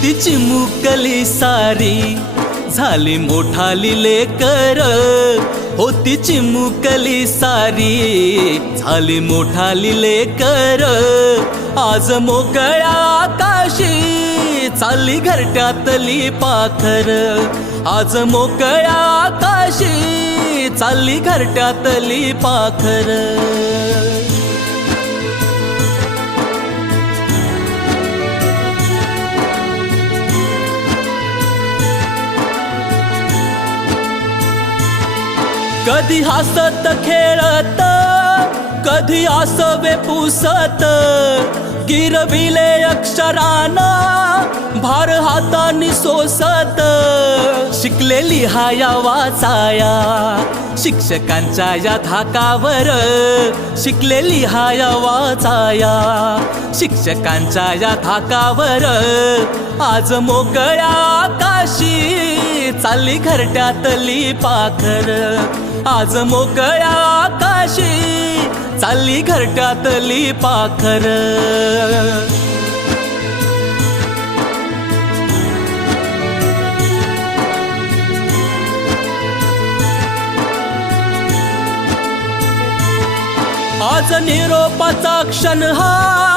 होती चिमुकली सारी झाली मोठाली लेकर, होती चिमुकली सारी झाली मोठाली लेकर, आज मोकळ्या आकाशी चालली घरट्यातली पाखर, आज मोकळ्या आकाशी चालली घरट्यातली पाखर. कधी हसत खेळत, कधी आसवे पुसत, गिरविले अक्षराना भार हातानी सोसत. शिकलेली हाया वाचाया शिक्षकांच्या या धाकावर, शिकलेली हाया वाचाया शिक्षकांच्या या धाकावर, आज मोकळ्या आकाशी चालली घरट्यातली पाखर, आज मोकळ्या आकाशी चालली घरट्यातली पाखर. आज निरोपाचा क्षण हा